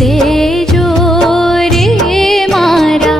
देजो रे मारा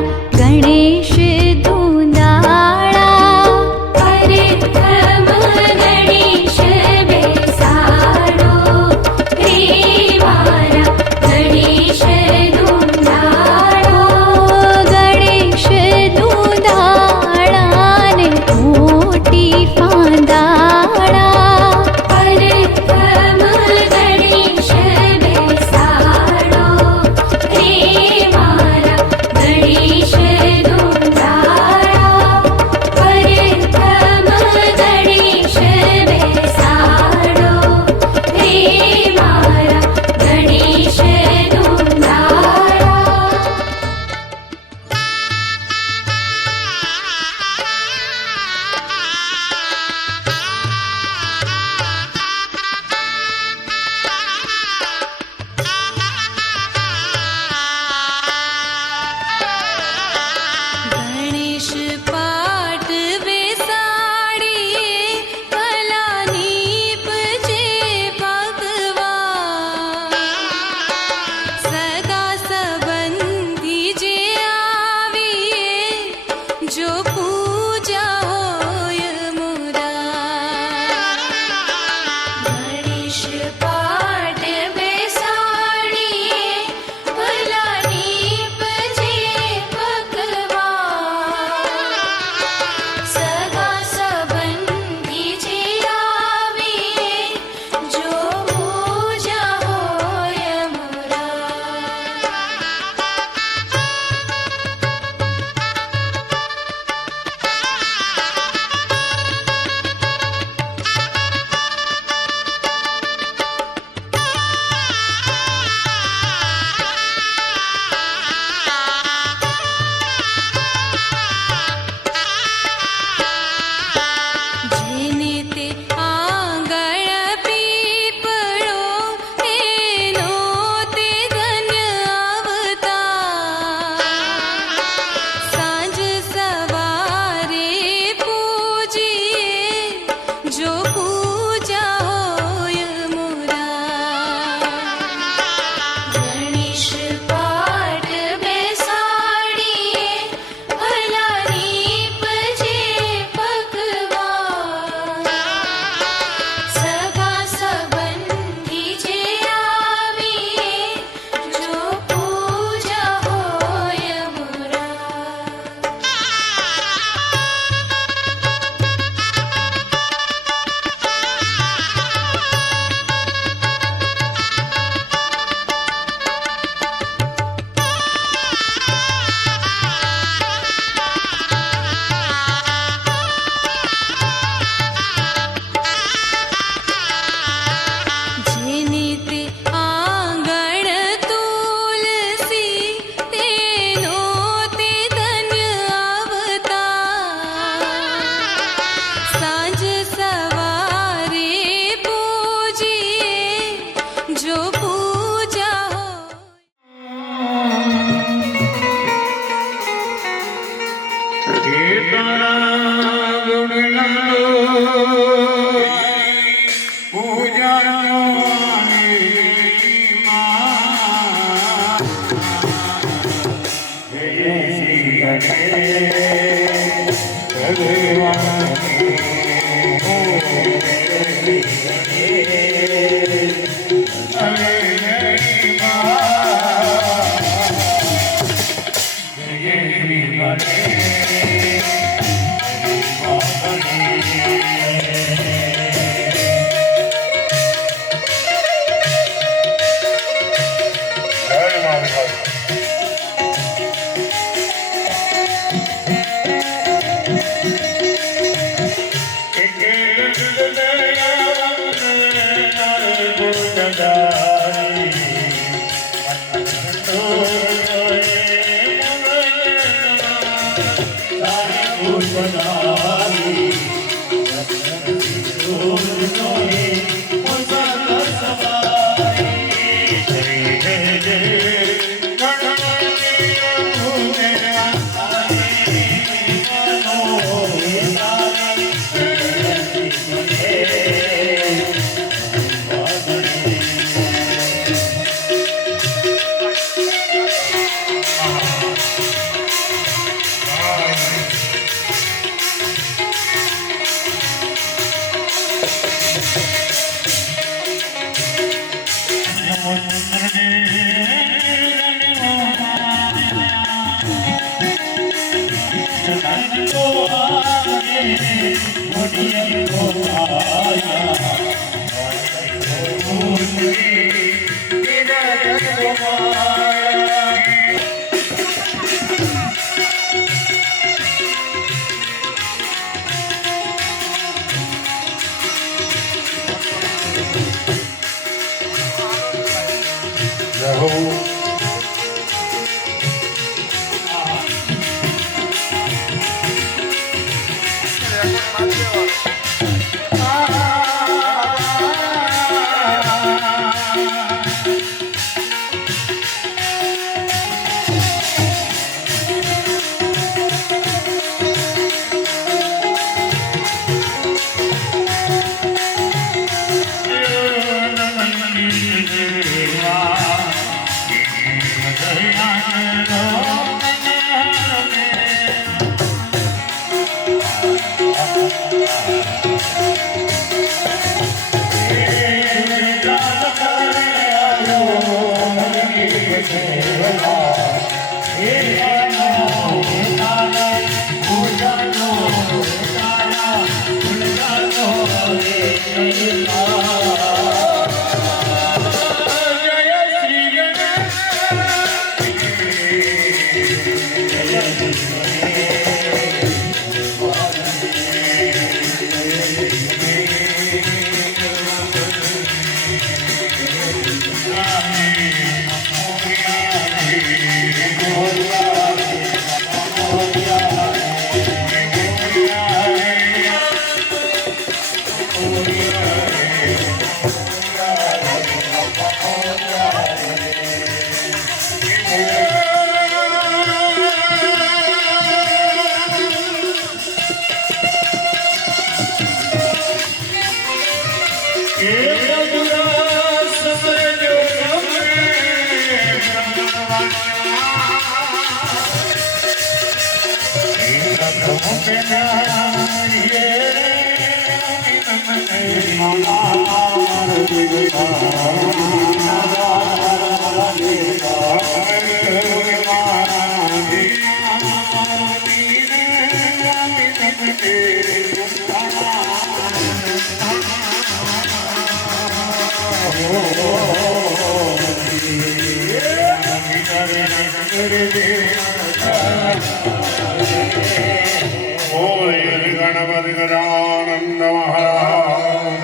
गणपति गजानंद महाराज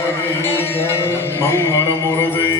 मंगल मूर्ति।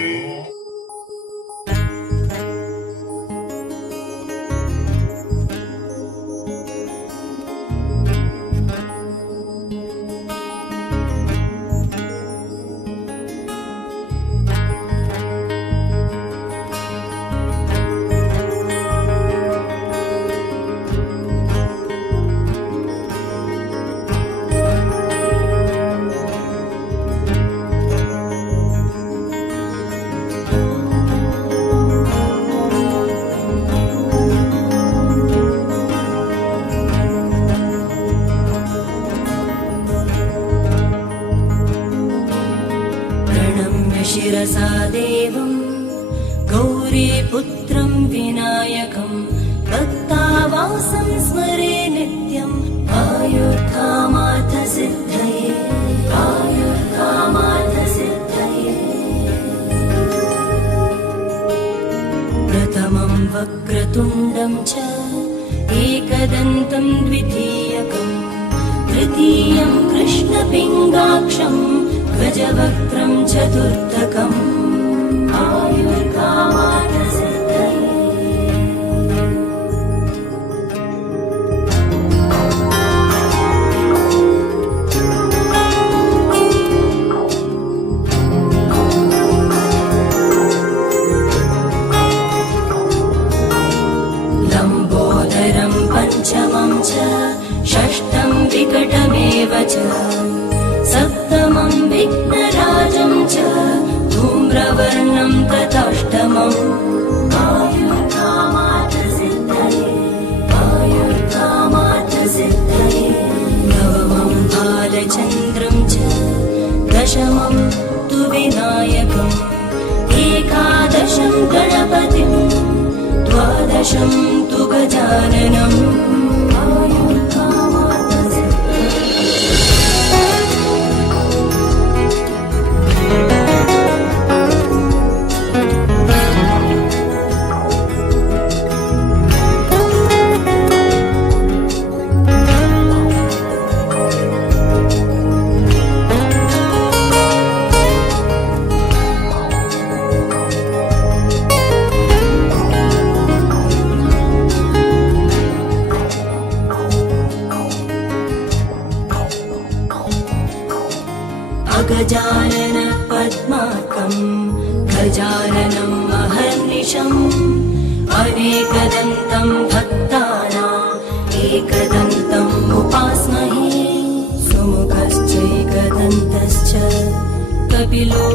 संस्मरे नित्यम् आयुर्कामार्थसिद्धये आयुर्कामार्थसिद्धये। प्रथमं वक्रतुण्डं च एकदन्तं द्वितीयकम् तृतीयं कृष्णपिङ्गाक्षं गजवक्त्रं चतुर्थकम् आयुर्कामार्थसिद्धये। लम्बोदरं पञ्चमं च षष्ठं विकटमेव च सप्तमं विघ्नराजं च धूम्रवर्णं तथाष्टमम् आयुर्कामार्थसिद्धये आयुर्कामार्थसिद्धये। नवमं बालचन्द्रं च दशमं तु विनायकम् एकादशं गणपतिं द्वादशं तु गजाननम् गजानन पद्मार्कम् गजाननं महर्निशम् अनेकदन्तं भक्तानाम् एकदन्तम् उपास्महे। सुमुखश्चैकदन्तश्च कपिलो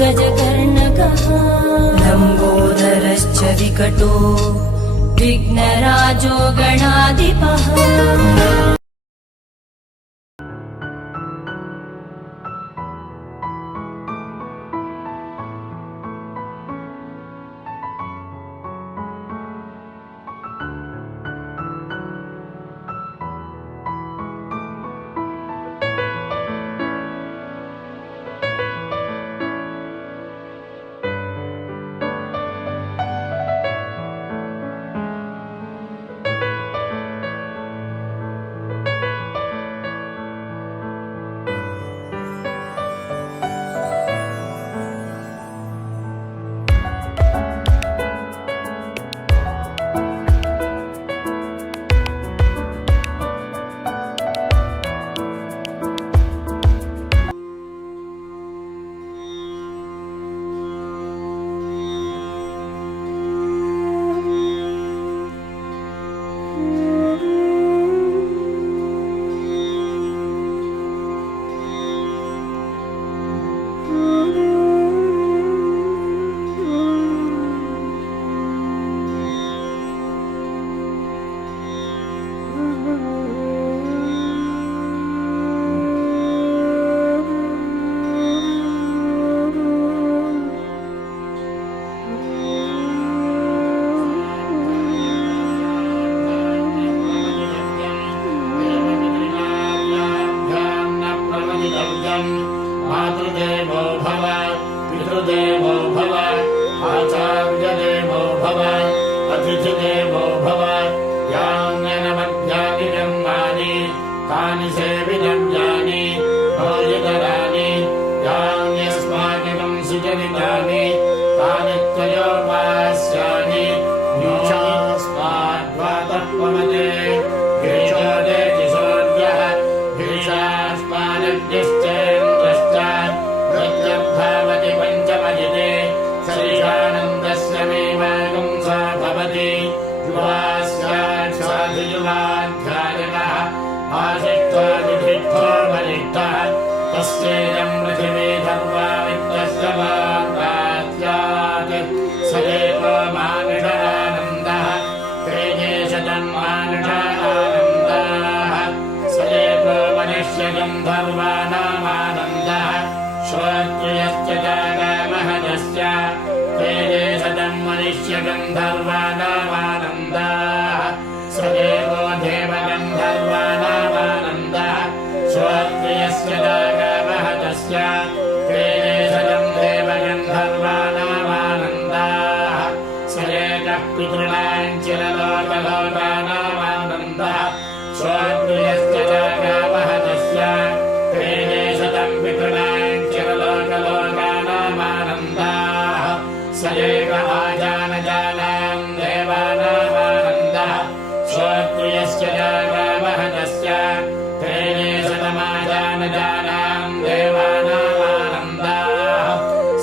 गजकर्णकः लम्बोदरश्च विकटो विघ्नराजो गणाधिपः। मातृदेवो भव पितृदेवो भव आचार्यदेवो भव अतिथिदेवो भव यान्यनमद्यानि जन्मानि तानि सेवितव्यानि भोजकराणि यान्यस्माकं सुचरितानि तानि त्वयोपास्यानि न्यूशास्माद्वातत्वमते ग्रीषोदेति सूर्यः भीषास्मानग्निश्चेन्द्रश्च प्रत्यग्भावति पञ्चमजिते सरिषानन्दस्य मेवागं सा भवति युवास्यात् साधियुवाध्यायनः आशिष्ठो बलिष्ठः तस्येयं पृथिवी धर्वा वित्तस्य वाग्वात्यात् स एव मानुषानन्दः तेजेशतं मानुषानन्दाः स एव मनुष्यगन्धर्वाणामानन्दः श्रोत्रियश्च जागामहजस्य तेजेशतं मनुष्यगन्धर्वाणामानन्दाः स चिरलोकलोकानामानन्दः स्वप्रियस्य जागावहनस्य त्रीणि शतं पितॄणां चिरलोकलोकानामानन्दाः स एक आजानजानां देवानामानन्दः स्वप्रियस्य जागावहनस्य त्रीणि शतमाजानजानां देवानामानन्दाः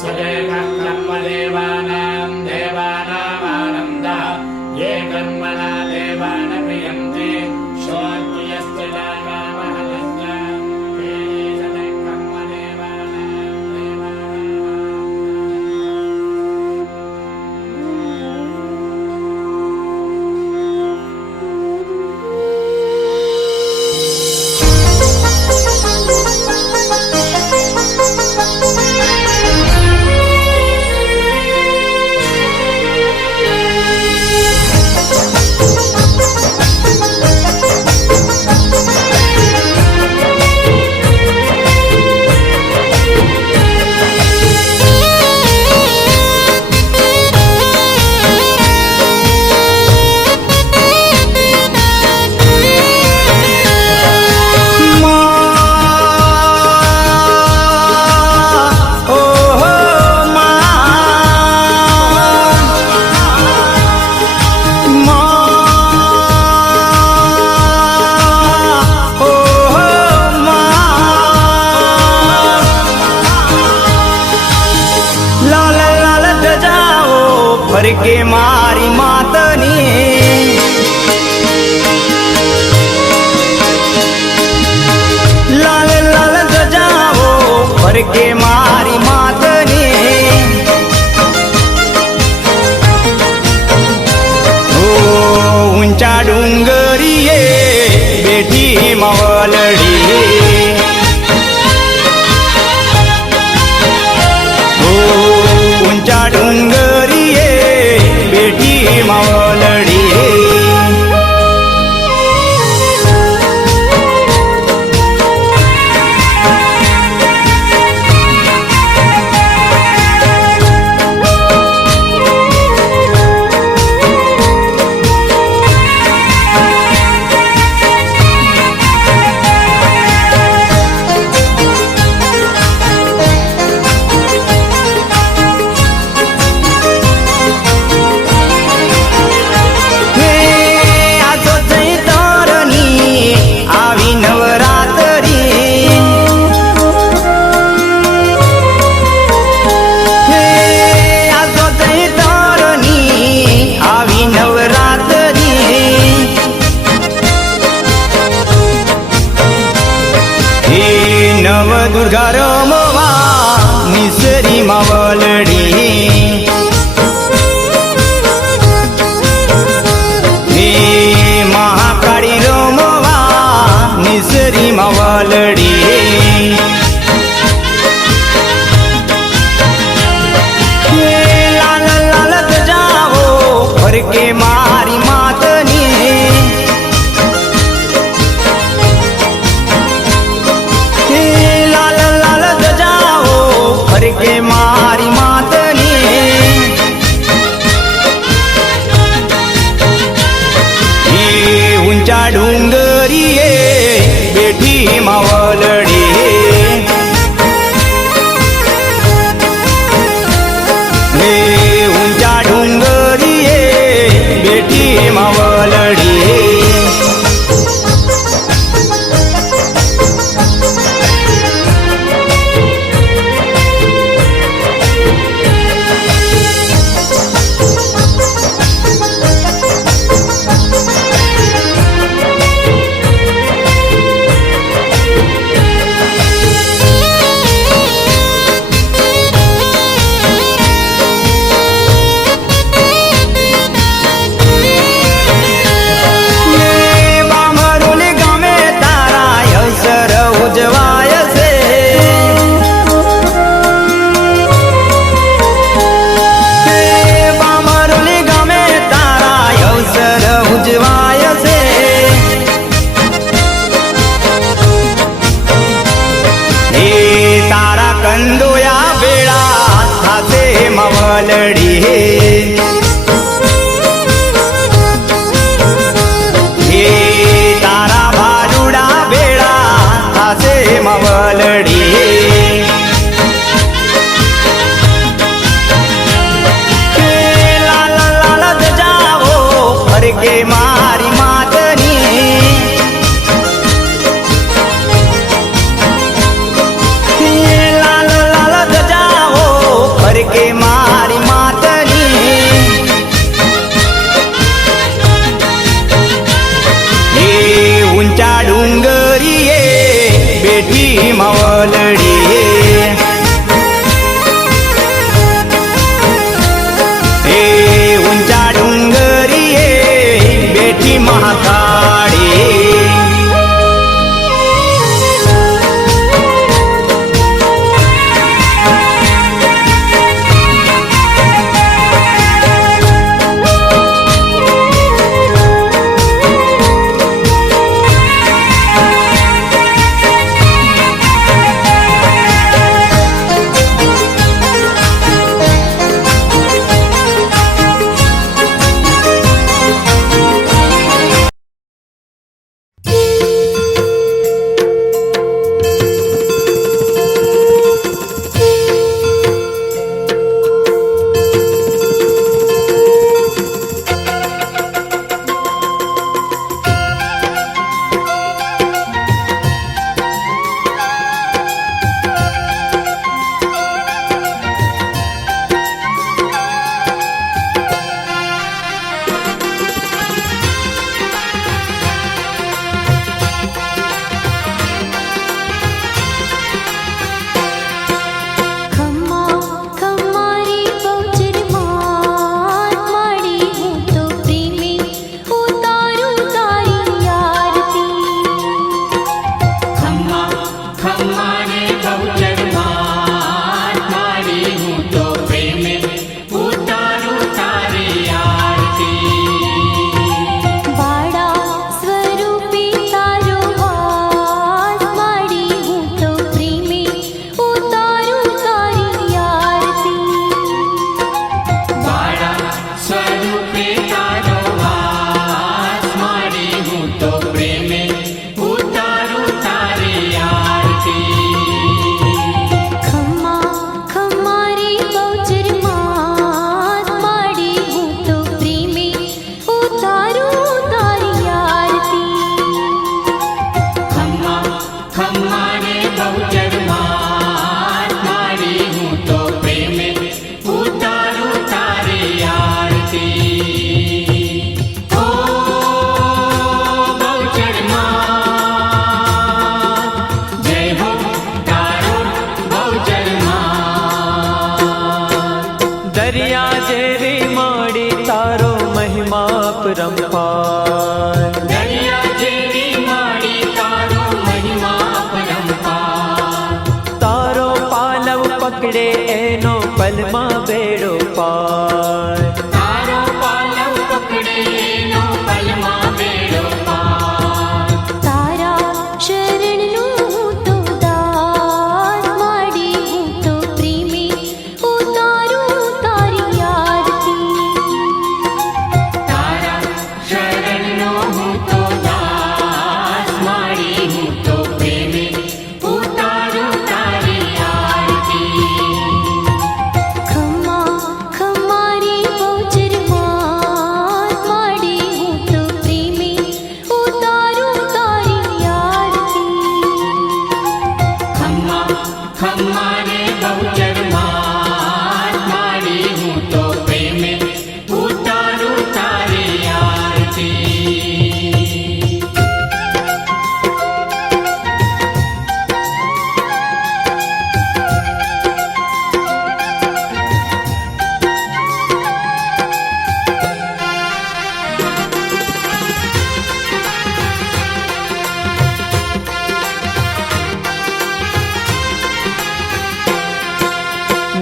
स एकः ब्रह्मदेवानां देवानामानन्दः ये कर्मणा देवानप्रियन्ते श्रोत्रियस्य जागावहनस्य त्रीणि शतं कर्मदेवानां ફરકે મારી માતની લાલ લાલ ગજાઓ ફરકે મારી માતની ઓ ઊંચા ડુંગરીએ બેઠી માવલડી ઊંચા ડુંગરીએ બેઠી માવલડી નવ દુર્ગા રમવા નિસરી માવલડી હે મહાકાળી રમવા નિસરી માવલડી લાલ લાલ ગજાઓ ફરકે મારી માતની ફરકે મારી માતની એ ઊંચા ડુંગરીએ બેઠી માવલડી એ ઊંચા ડુંગરીએ બેઠી માવલડી ફરકે મારી માતની લાલ લાલ ધજાઓ ફરકે મારી માતની એ ઊંચા ડુંગરીએ બેઠી માવલડી એ ઊંચા ડુંગરીએ બેઠી મહાકાળી દરિયા જેવી મોડી તારો મહિમા પરંપાર દરિયા જેવી માડી તારો મહિમા પરંપાર તારો પાલવ પકડે એનો પલમાં બેડો પાર તારો પાલવ પકડે એનો પલમાં બેડો પાર તારા શરણનું હું તો દાસ માડી હું તો પ્રેમી ઉતારું તારી આરતી તારા શરણનો હું તો દાસ માડી હું તો પ્રેમી ઉતારું તારી આરતી ખમ્મા ખમ્મારી બહુચર માત માડી હું તો પ્રેમી ઉતારું તારી આરતી ખમ્મા ખમ્મા રે બહુચર માત માડી હું તો પ્રેમે ઉતારું તારી આરતી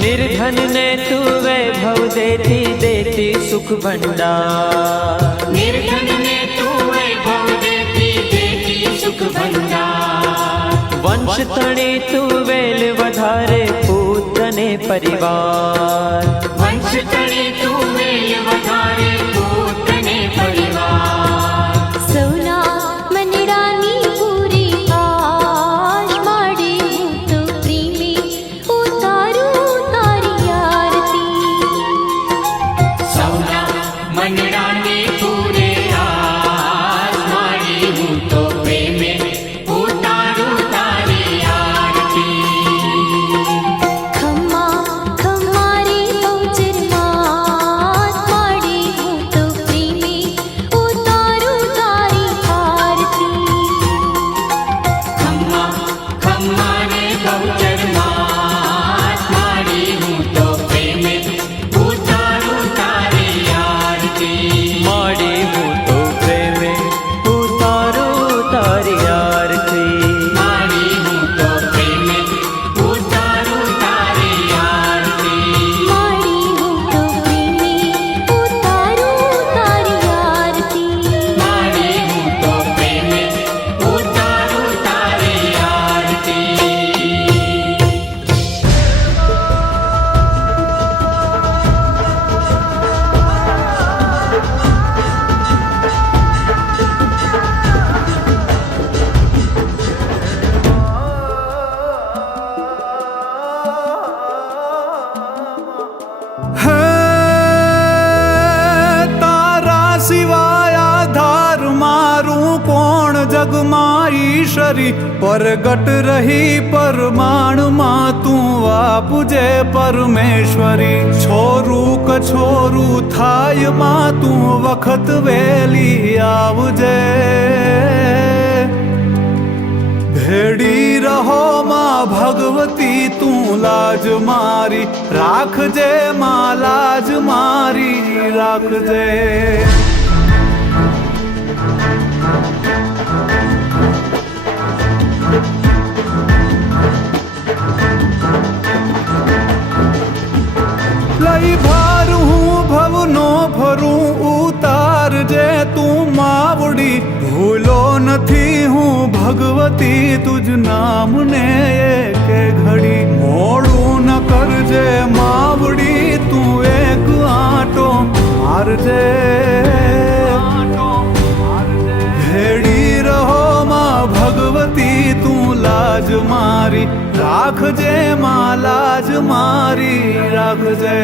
निर्धन ने तू वैभव देती देती सुख भंडार निर्धन ने तू वैभव देती देती सुख भंडार वंश तणी तू वेल वधारे पूतने परिवार वंश तणी तू वेल વધારે પોતને પરિવાર સૌના મનડાની પૂરી આશ માડી હું તો પ્રેમી ઉતારું તારી આરતી સૌના મનડાની પૂરે કોણ જગમાં ઈશ્વરી પરગટ રહી પરમાણુમાં તું આપજે પરમેશ્વરી છોરું કછોરું થાય માં તું વખત વેલી આવજે ભેડી રહો માં ભગવતી તું લાજ મારી રાખજે માં લાજ મારી રાખજે લઈ ભાર હું ભવનો ફરું ઉતારજે તું માવડી ભૂલો નથી હું ભગવતી તુજ નામને એકે ઘડી મોડું ન કરજે માવડી તું એક આંટો મારજે ભેડી રહો માં ભગવતી તું લાજ મારી રાખજે માં લાજ મારી રાખજે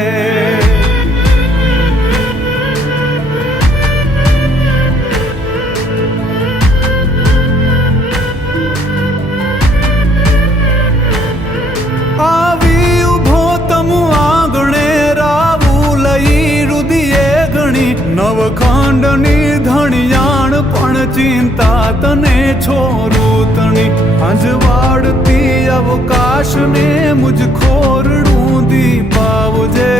આવી ઉભો તમ આંગણે રાવું લઈ રુદિયે ગણી નવખંડની ધણિયાણ પણ ચિંતા તને છોરું તણી અંજવાડતી અવકાશને મુજ ખોરડું દીપાવજે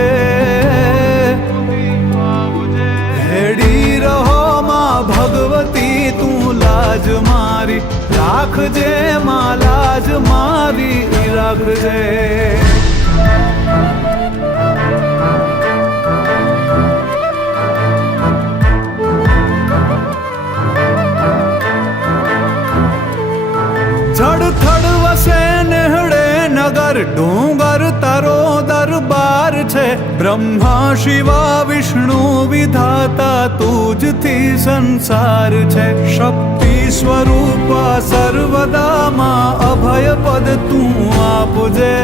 ભેડી રહો માં ભગવતી તું લાજ મારી રાખજે માં લાજ મારી રાખજે જડથડ વસે નેહડે નગર ડુંગર તારો દરબાર છે બ્રહ્મા શિવા વિષ્ણુ વિધાતા તુજથી સંસાર છે શક્તિ સ્વરૂપા સર્વદામાં અભય પદ તું આપજે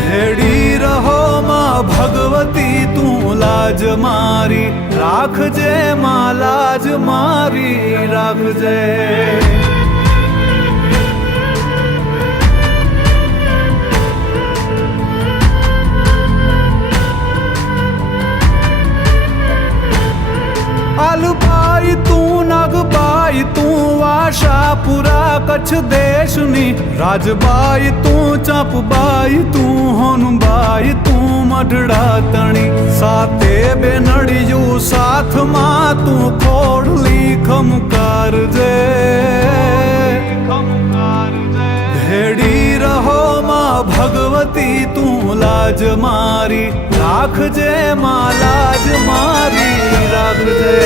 ભેડી રહો માં ભગવતી તું લાજ મારી રાખજે માં લાજ મારી રાખજે આલુબાઈ તું નાગબાઈ તું આશાપુરા કચ્છ દેશની રાજબાઈ તું ચાંપબાઈ તું હોનબાઈ તું મઢડા તણી સાતે બેનડિયું સાથમાં તું ખોડલી ખમકારજે ભેડી રહો માં ભગવતી તું લાજ મારી રાખજે માં લાજ મારી રાખજે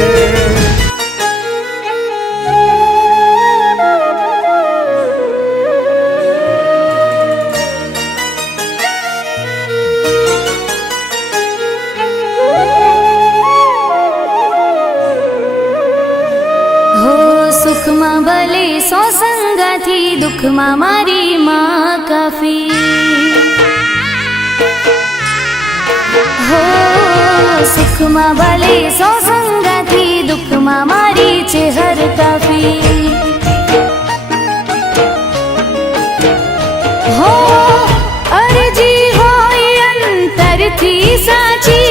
સુખમાં ભલે સો સંગાથી દુઃખમાં મારી માં કાફી હો સુખમાં ભલે સો સંગાથી દુઃખમાં મારી છે હર કાફી હો અરજી હોય અંતરથી સાચી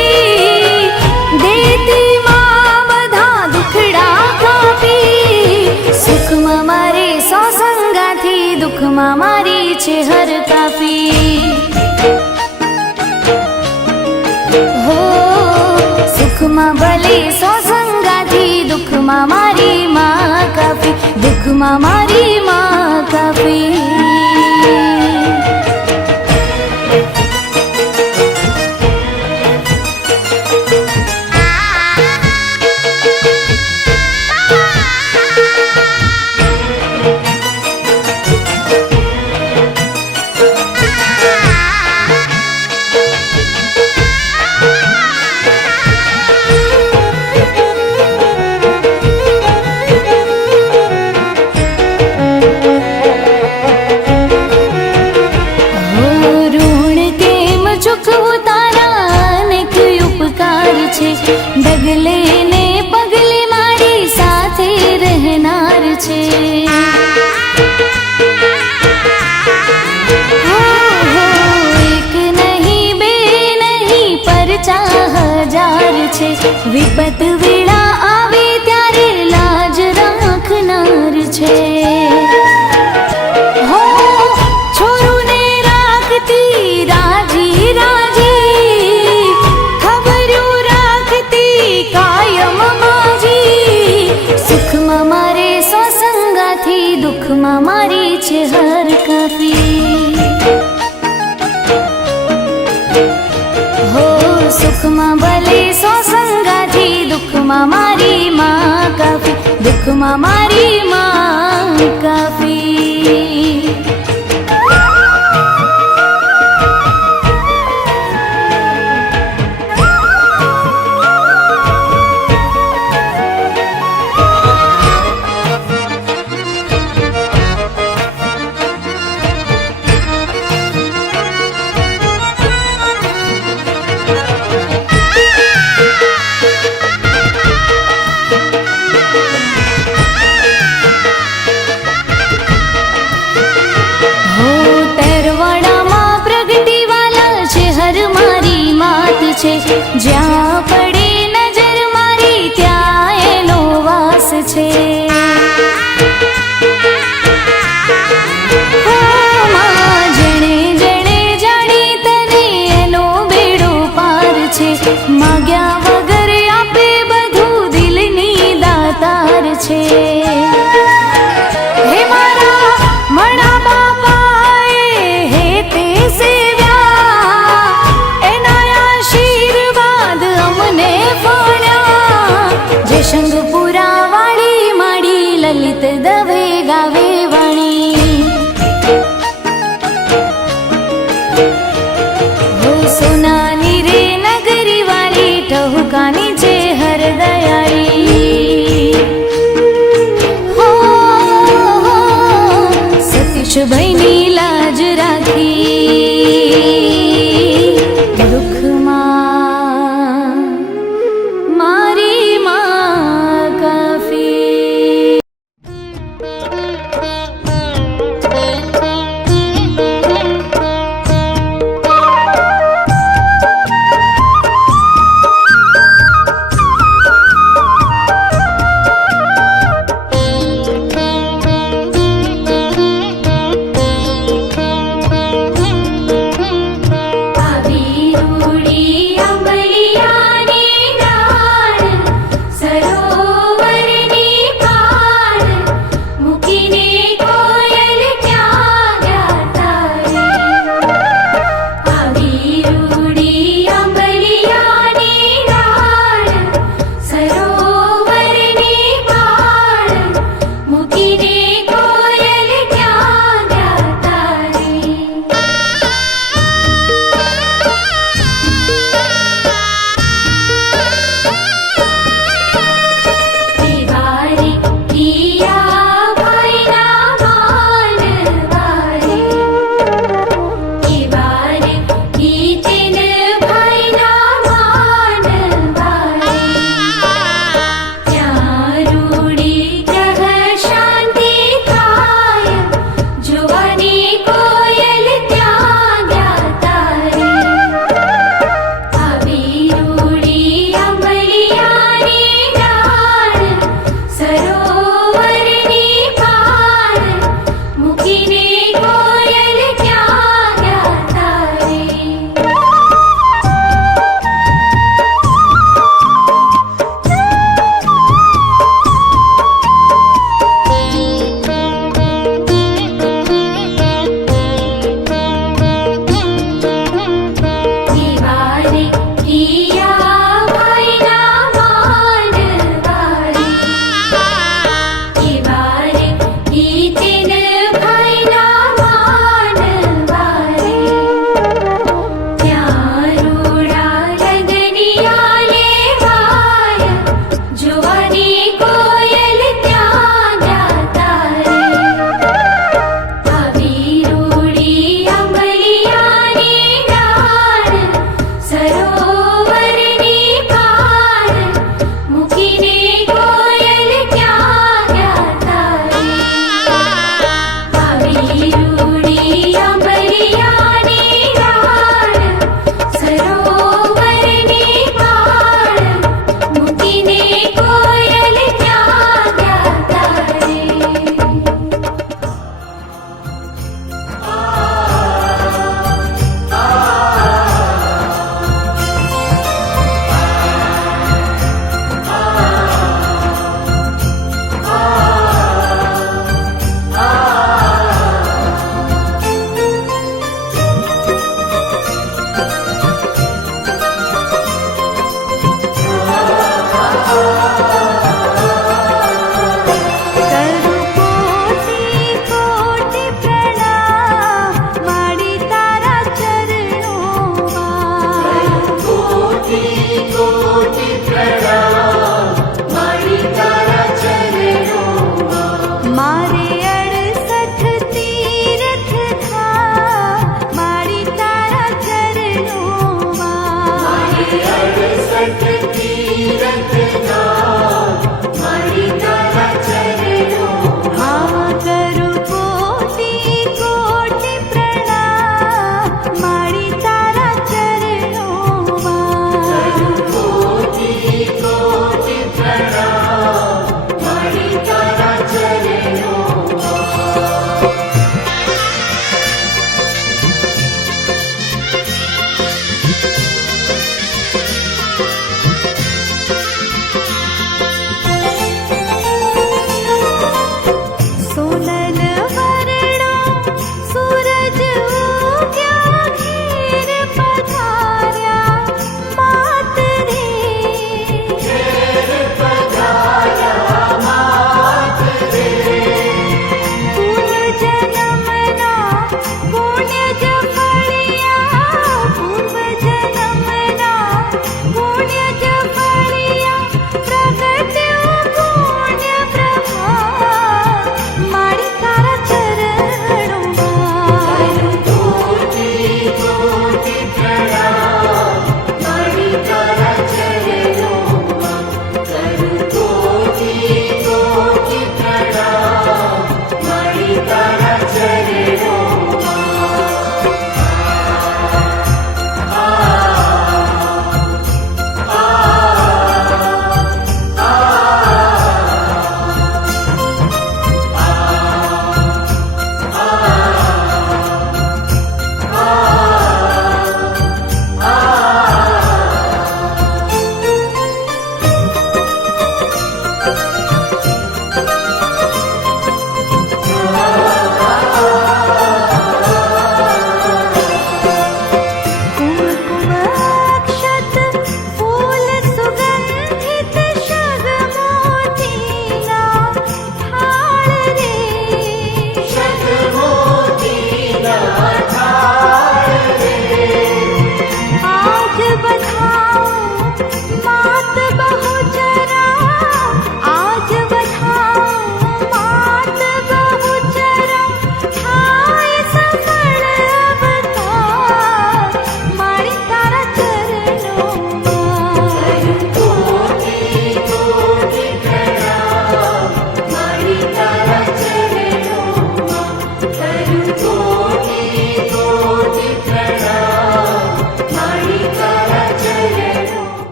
દેતી માં બધા દુખડા કાપી સુખમાં મારે સો સંગાથી દુઃખમાં મારી છે હર કાફી હો સુખમાં ભલે સો સંગાથી દુઃખમાં મારી માં કાફી દુઃખમાં મારી માં કાફી ડગલે ને પગલે છે. હો, એક નહીં બે નહીં પર 4000 છે. વિપત વેળા આવે ત્યારે લાજ રાખનાર છે. હો, છોરુને રાખતી રાજી રાજી, ખબર્યું રાખતી કાયમ માજી. સુખમાં મારે સો સંગાથી, દુઃખમાં મારી છે હર કાફી. હો, સુખમાં ભલે સો સંગાથી, દુઃખમાં મારી માં કાફી, દુઃખમાં મારી માં કાફી.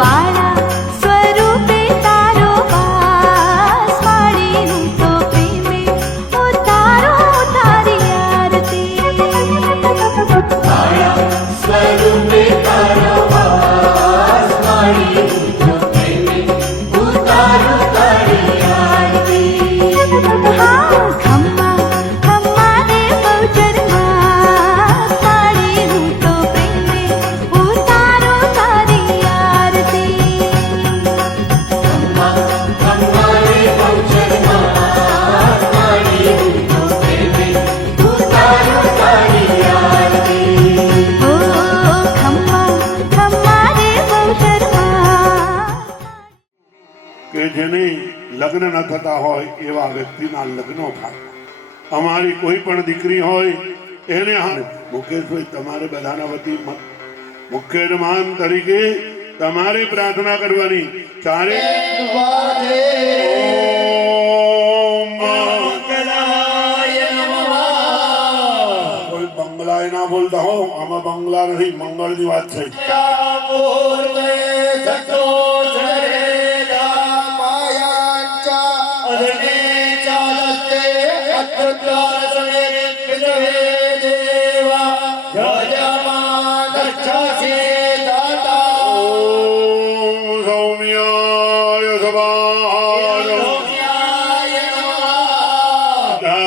बाळा स्वरूप તારી તો પ્રેમે ઉતારું તારી આરતી હા ખમ્મા ખમ્મા રે બહુચરમાં મારી હું તો પ્રેમે ઉતારો તારી આરતી ખમ્મા રે બહુચરમાં તારી હું તો પ્રેમે ઉતારું તારી આરતી ઓ ખમ્મા ખમ્મા રે બહુચરમાં કે જેને લગ્ન ન થતા હોય એવા વ્યક્તિના લગ્નો થાય. અમારી કોઈ પણ દીકરી હોય એને મુકેશભાઈ તમારે બધાના વતી મુખ્ય યજમાન તરીકે તમારે પ્રાર્થના કરવાની. ચારે કોઈ બંગલાએ ના બોલતા હો, આમાં બંગલા નથી, મંગળની વાત છે. ઓમ સૌમ્યાય સવાય.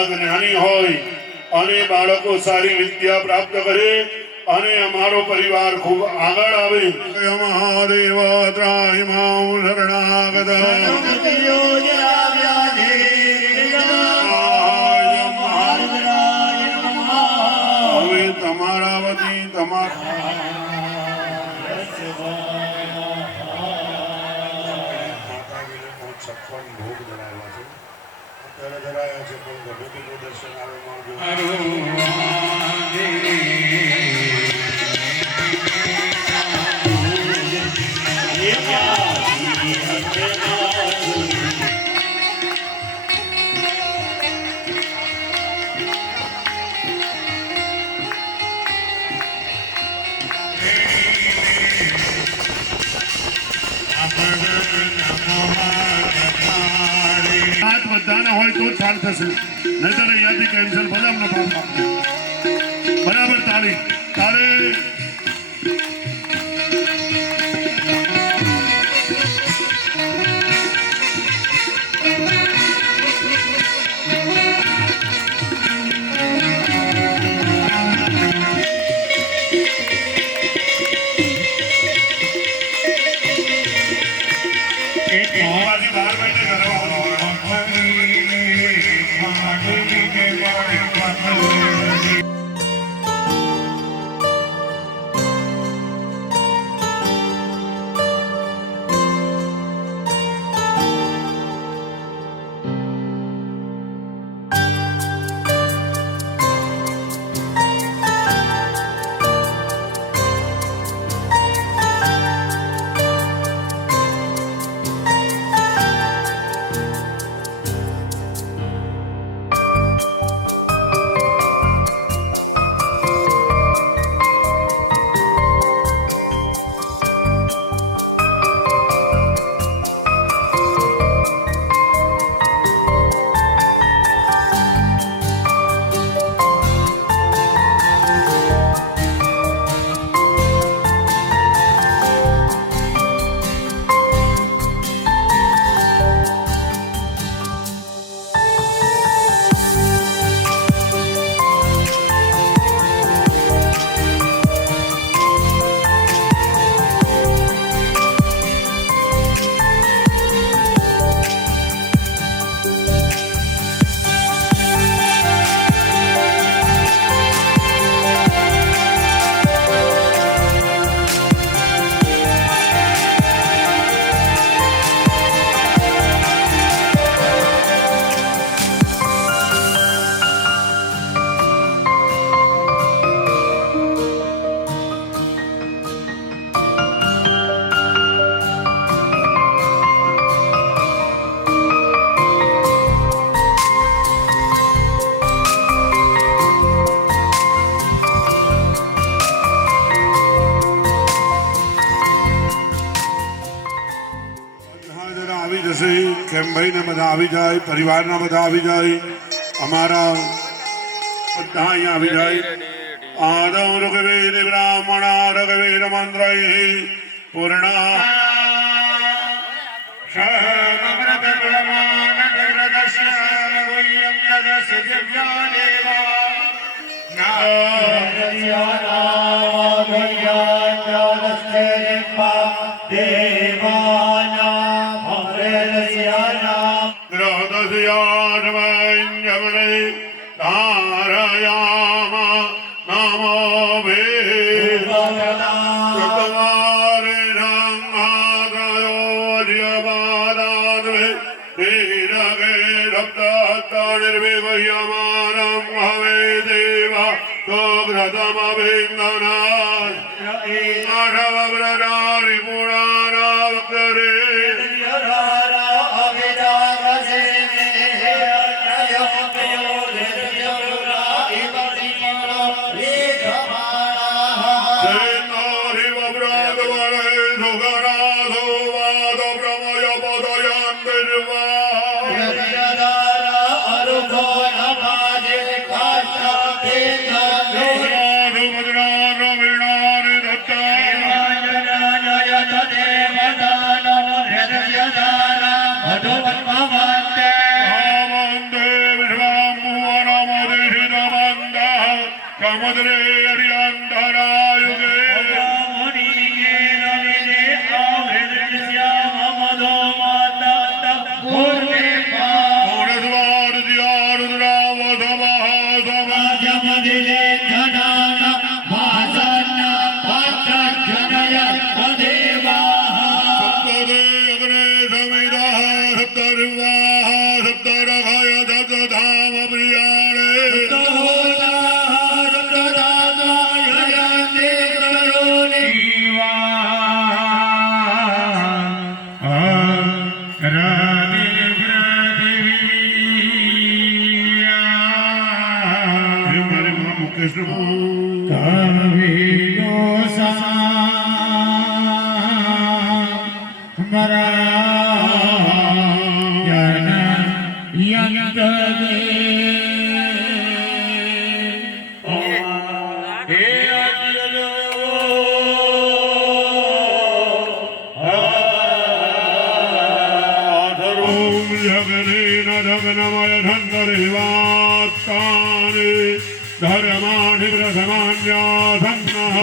જ્ઞાની હોય અને બાળકો સારી વિદ્યા પ્રાપ્ત કરે અને અમારો પરિવાર ખૂબ આગળ આવે. મહાદેવ ત્રાહિ મામ શરણાગત હવે તમારા વતી તમારા ભોગ ધરાવ્યા છે, અત્યારે ધરાયા છે, પણ ગમે તેનું દર્શન આવે મળજો. હાથ બધાના હોય તો જ ચાલ થશે, નહીતર અહીંયાથી કેન્સલ. ભલે અમને પાપ આપજો. બરાબર તાળી તાળી. બાર મહિને જશે. ખેમભાઈને બધા આવી જાય, પરિવારના બધા આવી જાય, અમારા બધા અહીંયા આવી જાય. આદમ ઋગ્વેદ બ્રાહ્મણ ઋગ્વેદ મંત્ર પૂર્ણ धर्माणि प्रथमान्यासन्नः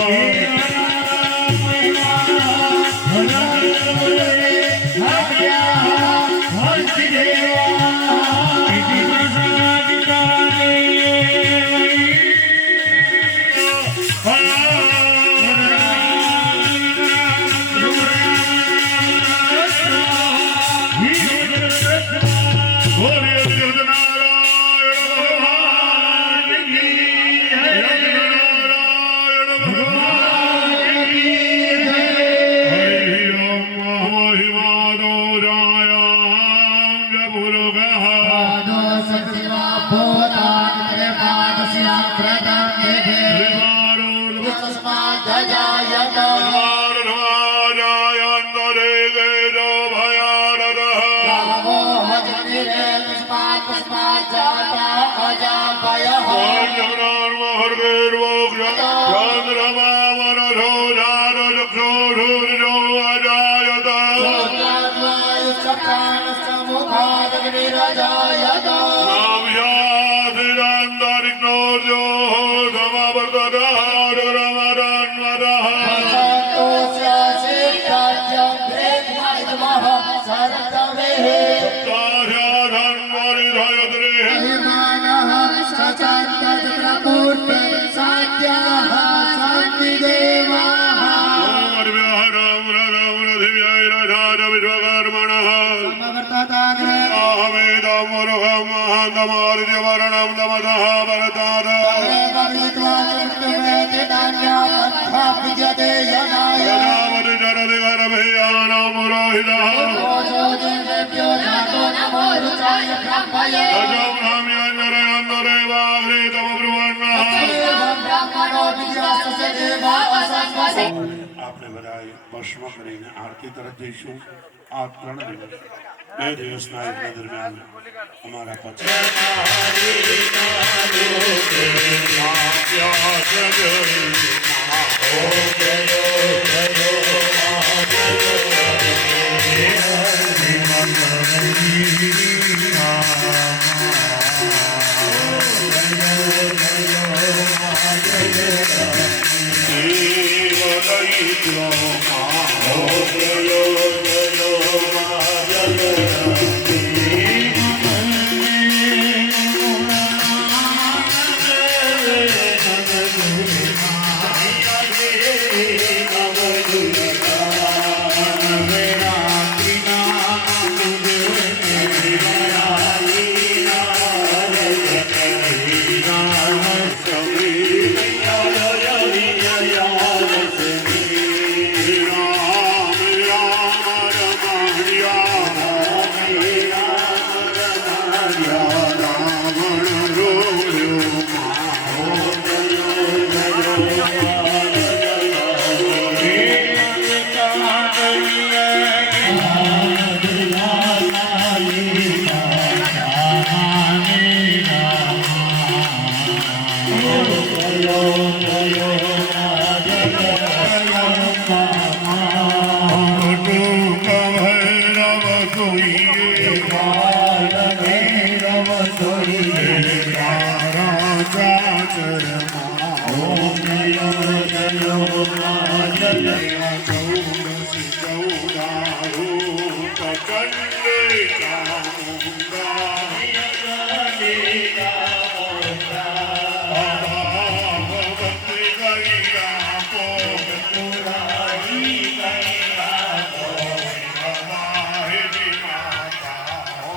આપણે બધા ભસ્મ કરીને આરતી તરફ જઈશું. આ 3 દિવસ 2 દિવસના યજ્ઞ દરમિયાન અમારા પછી ચંડે ચામુંડા ભગવતી ગૈયા પોગતુરાઈ વાહિની માતા હો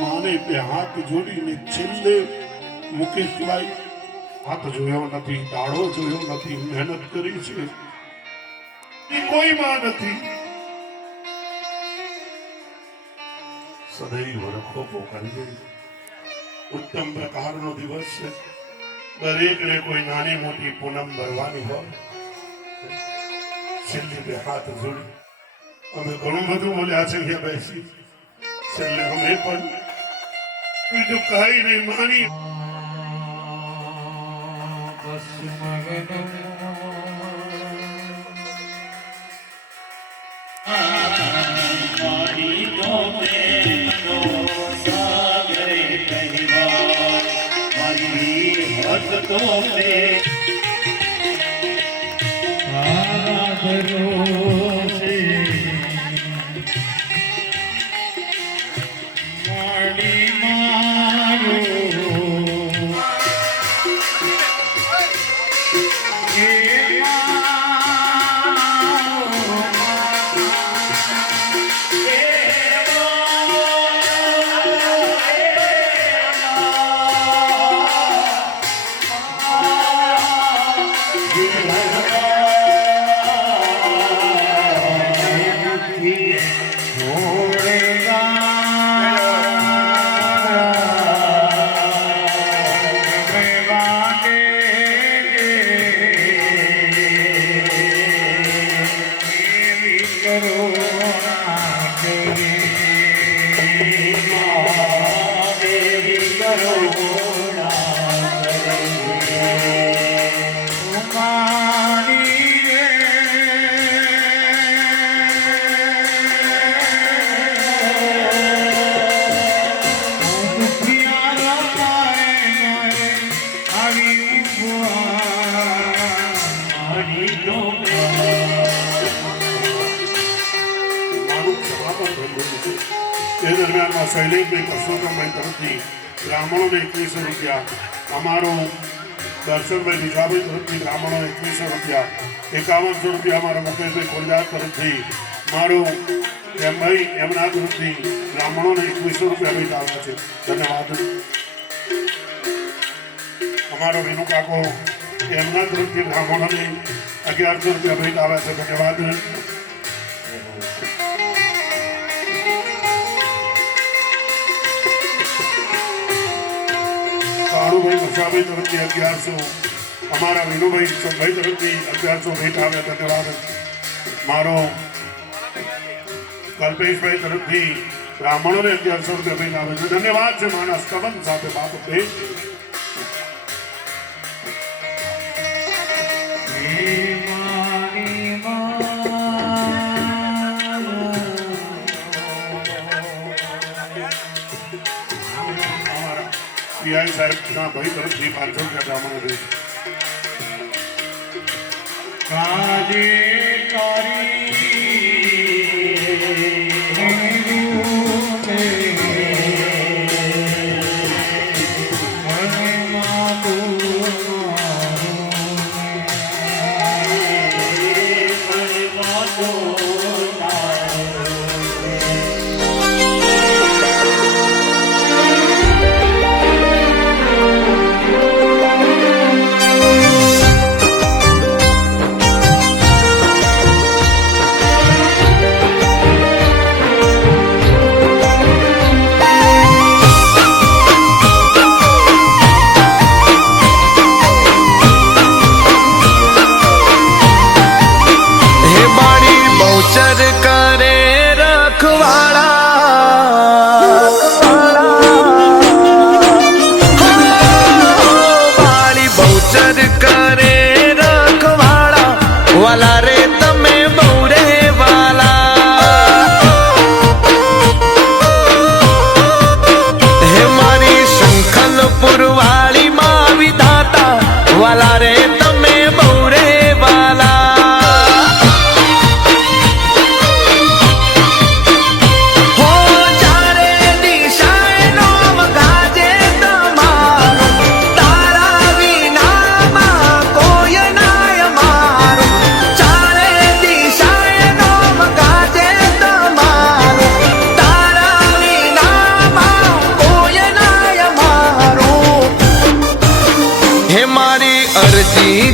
માને બે હાથ જોડીને છેલ્લે મુકેશભાઈ હાથ જોયો નથી, દાડો જોયો નથી, મહેનત કરી છે એ કોઈ માં નથી. સદૈવ રખો પોકારી ઉત્તમ પ્રકારનો દિવસ છે. દરેકને કોઈ નાની મોટી પૂનમ ભરવાની હોય છેલ્લે બે હાથ જોડી. અમે ઘણું બધું બોલ્યા છે અહીંયા બેસી, છેલ્લે અમે પણ બીજું કઈ નહીં માની. એ દરમિયાનમાં શૈલેષભાઈ પરસોત્તમભાઈ તરફથી બ્રાહ્મણોને 2100 રૂપિયા, અમારો દર્શનભાઈ બીજાભાઈ તરફથી બ્રાહ્મણો 2100 રૂપિયા, 5100 રૂપિયા અમારા મુકેશભાઈ ખોરદાર તરફથી, મારું એમભાઈ એમના તરફથી બ્રાહ્મણોને 2100 રૂપિયા ભેટ આવ્યા છે. ધન્યવાદ. અમારો વિનુ કાકો એમના તરફથી બ્રાહ્મણોને 1100 રૂપિયા ભેટ આવ્યા છે. ધન્યવાદ. કાળુભાઈ મસાભાઈ તરફથી 1100, અમારા વિનુભાઈ ભાઈ તરફથી 1100 ભેટ આવ્યા. ધન્યવાદ. મારો કલ્પેશભાઈ તરફથી બ્રાહ્મણોને 1100 રૂપિયા ભેટ આવે છે. ધન્યવાદ છે. મારા સ્તવન સાથે બાપ ભેટ. પીઆઈ સાહેબના ભાઈ તરફથી 500 રૂપિયા બ્રાહ્મણો ભેટ. કાજે તારી રૂપે મનમાં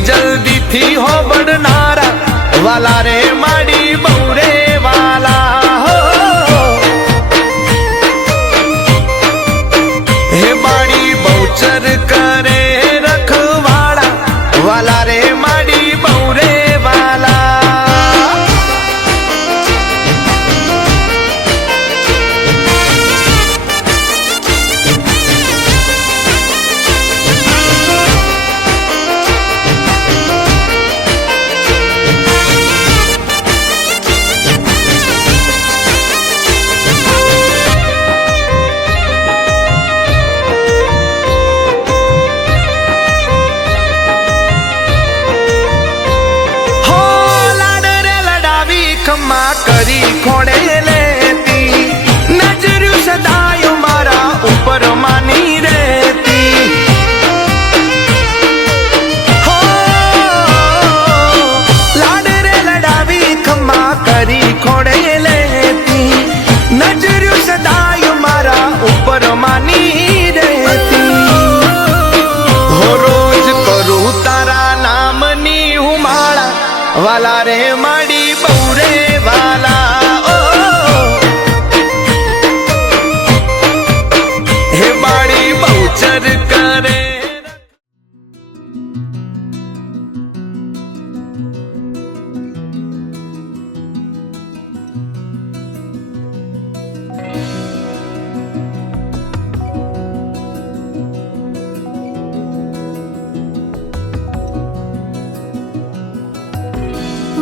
जल्दी थी हो बढ़नारा वाला रे माड़ी बौरे वाला हो हे माड़ी बहुचर करे रखवाड़ा वाला रे माड़ी बौरे वाला करी खोड़े लेती नजर सदायो मारा ऊपर मानी रहती हो लाड रे लड़ावी खम्मा करी खोड़े लेती नजर सदायो मारा ऊपर मानी रहती हो रोज करू तारा नाम नी हुमाड़ा वाला रे माड़ी बौरे वाला ओ हे बाड़ी बहुचर करे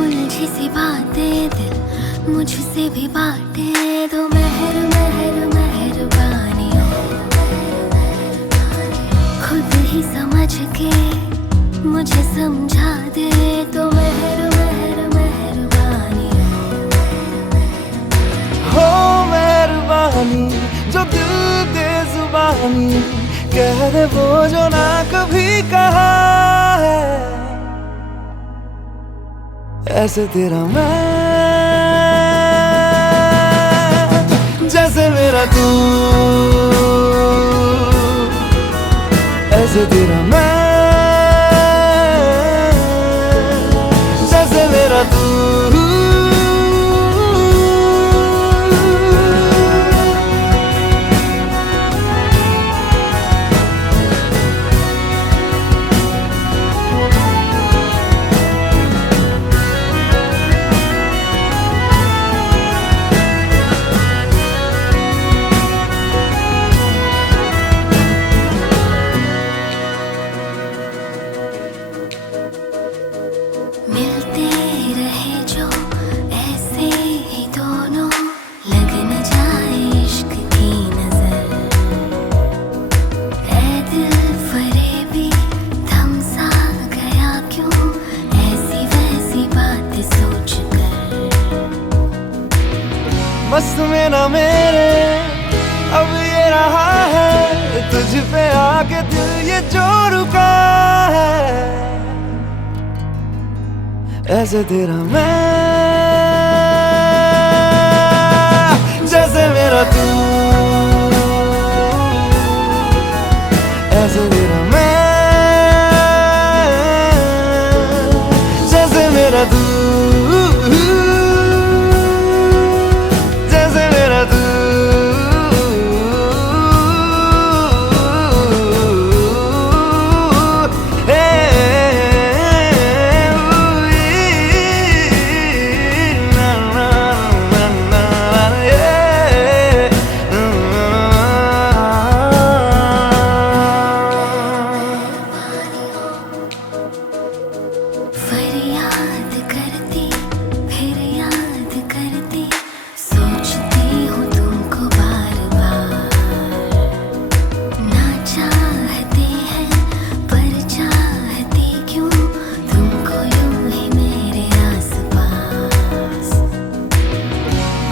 उलझी सी बातें दिल मुझसे भी बांटे दो मेहर मेहर मेहरबानी खुद ही समझ के मुझे समझा दे तो मेहर मेहर मेहरबानी हो मेहरबानी जो दिल दे जुबानी कह दे वो जो ना कभी कहा है ऐसे तेरा मैं जैसे मेरा तू ऐसे तेरा मैं जैसे मेरा तू मिलते रहे जो ऐसे ही दोनों लग न जाए इश्क की नजर ऐ दिल फरेबी थम सा गया क्यों ऐसी वैसी बस में न मेरे अब ये रहा है, तुझ पे आके दिल ये जो रुका है, ऐसे तेरा मैं जैसे मेरा तू, ऐसे तेरा मैं जैसे मेरा तू, जैसे मेरा तू, फरियाद करती फिर याद करती, सोचती हूँ तुमको बार बार। ना चाहते हैं पर चाहती क्यों तुमको यूं ही मेरे आस पास।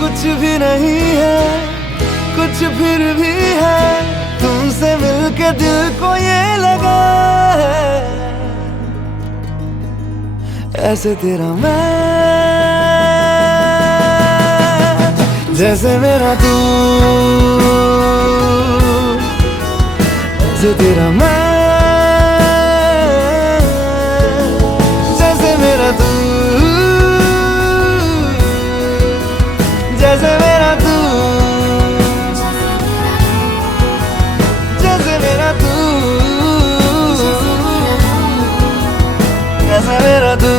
कुछ भी नहीं है कुछ फिर भी है, तुमसे मिलके दिल को ये लगा है, ऐसे तेरा मैं जैसे मेरा तू, ऐसे तेरा मैं जैसे मेरा तू, जैसे मेरा तू, जैसे मेरा तू, जैसे मेरा तू।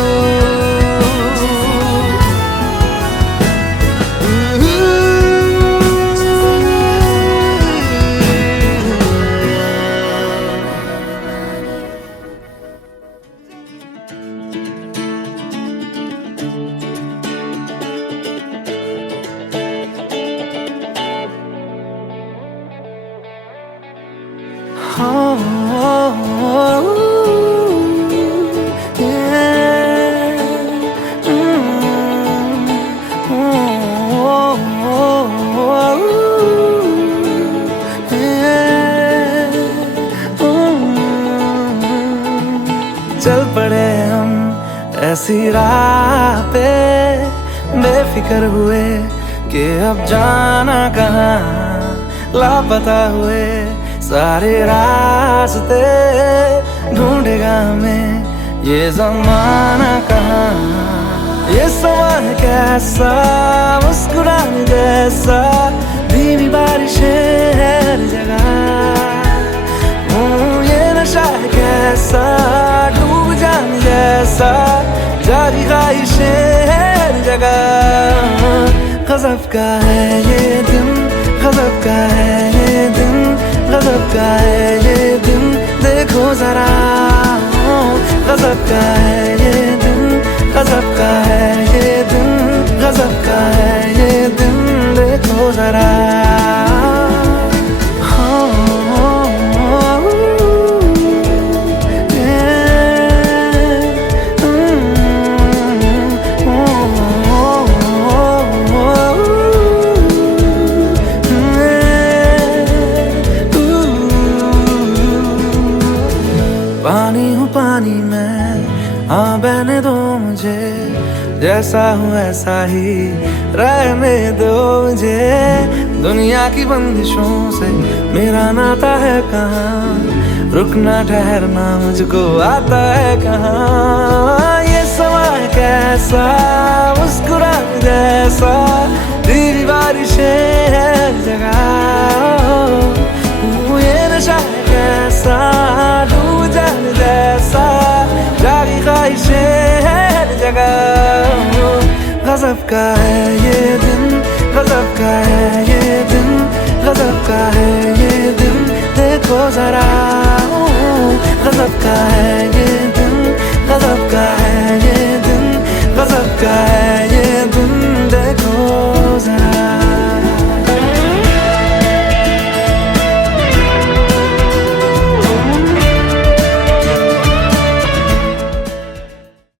चल पड़े हम ऐसी राह पे, बेफिक्र हुए कि अब जाना कहाँ, लापता हुए सारे रास्ते, ढूंढेगा हमें ये ज़माना कहाँ। ये समा है कैसा मुस्कुराने जैसा, धीमी बारिशें हर जगह, ये नशा है कैसा डूब जाने जैसा, जारी ख्वाहिशें हर जगह। गज़ब का है ये दिन, गज़ब का है ये दिन, गज़ब का है ये दिन, देखो जरा। गज़ब का है ये दिन, गज़ब का है ये दिन, गज़ब का है ये दिन, देखो जरा। पानी हूँ पानी में, हाँ बहने दो मुझे, जैसा हूँ ऐसा ही रहने दो मुझे। दुनिया की बंदिशों से मेरा नाता है कहाँ, रुकना ठहरना मुझको आता है कहाँ। ये समा है कैसा मुस्कुराने जैसा, धीमी बारिशें हर जगह, ये नशा है कैसा डूब जाने जैसा, जागी ख्वाहिशें हर जगह। गज़ब का है ये दिन, गज़ब का है ये दिन, गज़ब का है ये दिन, देखो जरा। गज़ब का है ये दिन।